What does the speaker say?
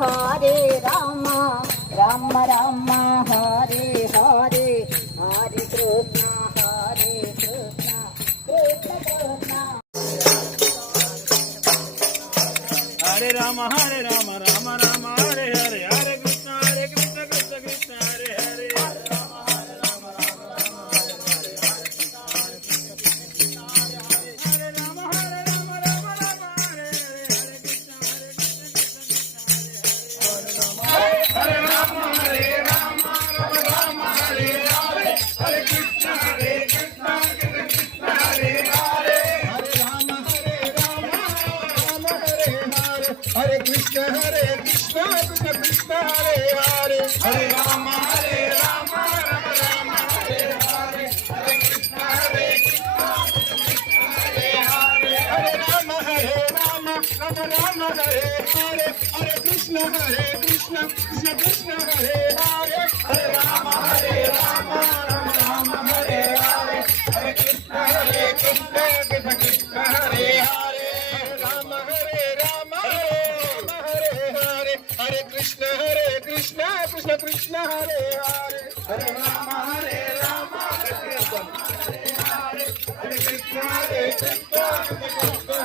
Hare Ram Ram Ram Hare Hare Hare Krishna Krishna Krishna Hare Ram Ram Ram Hare Hare Hare Krishna Krishna Krishna Hare Hare Hare Krishna Krishna Krishna Hare Hare Hare Rama Rama Rama Hare Hare Hare Krishna Krishna Hare Hare Hare Rama Rama Rama Hare Hare Hare Krishna Krishna Krishna Hare Hare Hare Rama Rama Rama Hare Hare Hare Krishna Krishna Krishna Hare Hare Rama Rama Hare Krishna Krishna Krishna Hare Hare Hare Rama Rama Hare Hare Hare Krishna Krishna